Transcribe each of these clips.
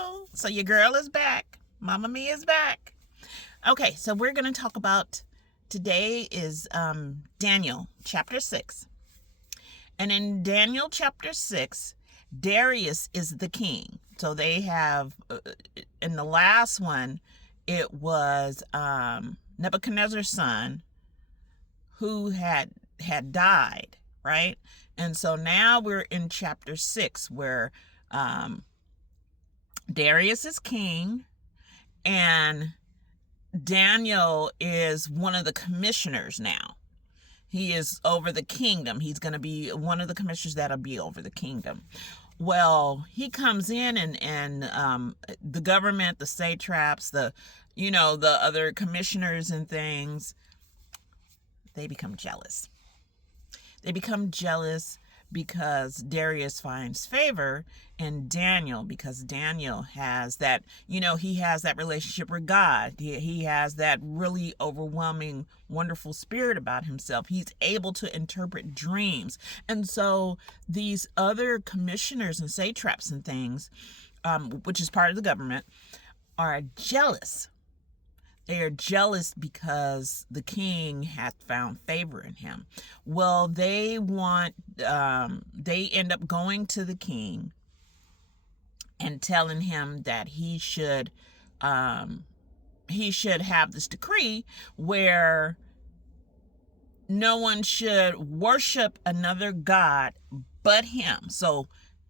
Hello. So your girl is back. Mama Mia is back. Okay, so we're going to talk about today is Daniel chapter 6. And in Daniel chapter 6, Darius is the king. So they have, in the last one, it was Nebuchadnezzar's son who had died, right? And so now we're in chapter 6 where Darius is king and Daniel is one of the commissioners now. He is over the kingdom. He's going to be one of the commissioners that'll be over the kingdom. Well, he comes in and the government, the satraps, the other commissioners and things, they become jealous. They become jealous because Darius finds favor in Daniel, because Daniel has that, he has that relationship with God. He has that really overwhelming, wonderful spirit about himself. He's able to interpret dreams. And so these other commissioners and satraps and things, which is part of the government, are jealous. They are jealous because the king hath found favor in him. Well, they end up going to the king and telling him that he should have this decree where no one should worship another god but him. So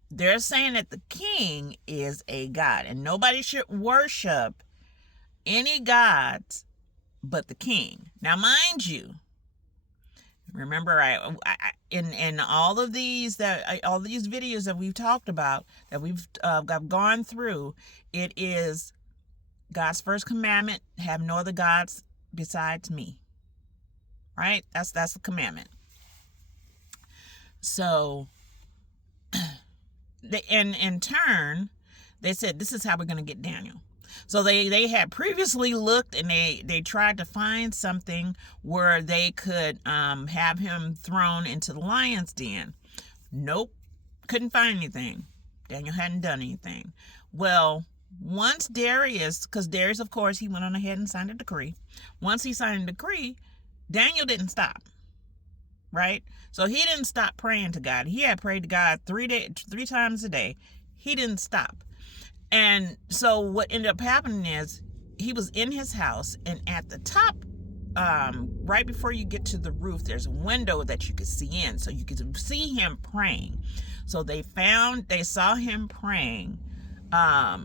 they're saying that the king is a god and nobody should worship any gods but the king. Now, mind you, remember, in all of these videos that we've talked about, that we've gone through, it is God's first commandment: have no other gods besides me. Right? That's the commandment. So, in turn, they said, this is how we're going to get Daniel. So they had previously looked and they tried to find something where they could have him thrown into the lion's den. Nope, couldn't find anything. Daniel hadn't done anything. Well, once Darius, because Darius, of course, he went on ahead and signed a decree. Once he signed a decree, Daniel didn't stop. Right? So he didn't stop praying to God. He had prayed to God 3 times a day. He didn't stop. And so what ended up happening is he was in his house, and at the top, right before you get to the roof, there's a window that you could see in, so you could see him praying. So they saw him praying, but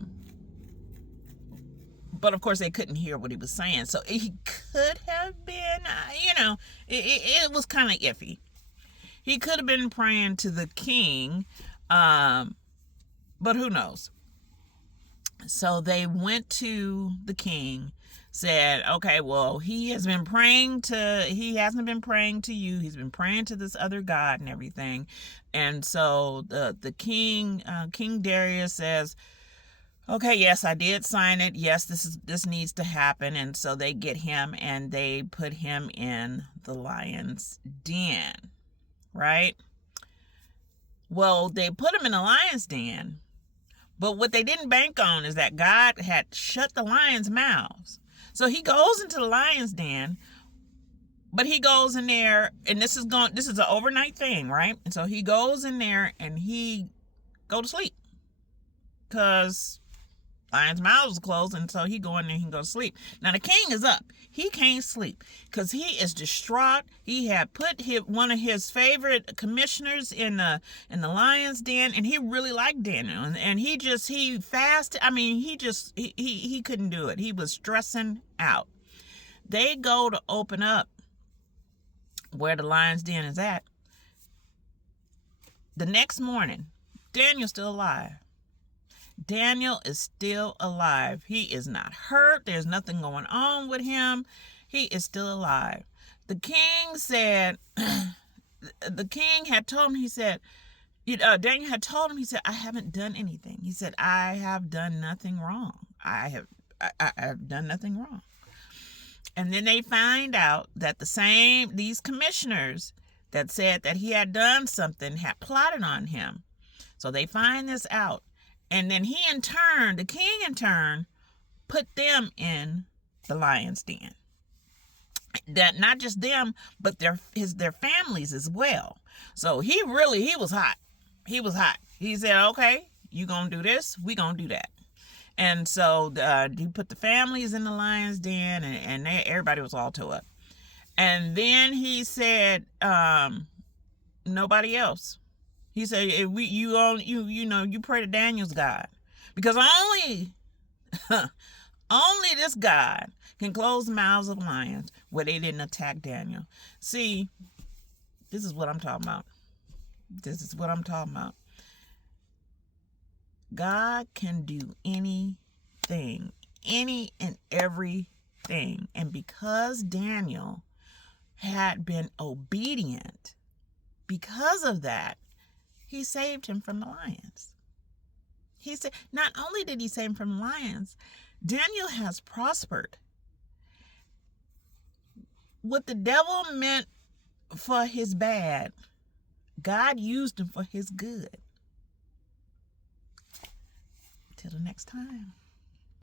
of course they couldn't hear what he was saying. So he could have been, it was kind of iffy. He could have been praying to the king, but who knows? So they went to the king, said, okay, well, he hasn't been praying to you. He's been praying to this other god and everything. And so the king, King Darius, says, okay, yes, I did sign it. Yes, this needs to happen. And so they get him and they put him in the lion's den, right? Well, they put him in the lion's den. But what they didn't bank on is that God had shut the lions' mouths. So he goes into the lion's den, but he goes in there, and this is an overnight thing, right? And so he goes in there and he go to sleep because lion's mouth is closed, and so he go in there and he can go to sleep. Now the king is up. He can't sleep because he is distraught. He had put one of his favorite commissioners in the lion's den, and he really liked Daniel, and he fasted. I mean, he couldn't do it. He was stressing out. They go to open up where the lion's den is at. The next morning, Daniel's still alive. Daniel is still alive. He is not hurt. There's nothing going on with him. He is still alive. The king said, the king had told him, he said, Daniel had told him, he said, I haven't done anything. He said, I have done nothing wrong. I have done nothing wrong. And then they find out that these commissioners that said that he had done something had plotted on him. So they find this out. And then he in turn, the king in turn, put them in the lion's den. That not just them, but their families as well. So he was hot. He was hot. He said, okay, you gonna do this, we gonna do that. And so he put the families in the lion's den, and everybody was all tore up. And then he said, nobody else. He said, you pray to Daniel's God, because only only this God can close the mouths of lions where they didn't attack Daniel. See, this is what I'm talking about. This is what I'm talking about. God can do anything, any and everything. And because Daniel had been obedient, because of that, he saved him from the lions. He said, not only did he save him from lions, Daniel has prospered. What the devil meant for his bad, God used him for his good. Till the next time.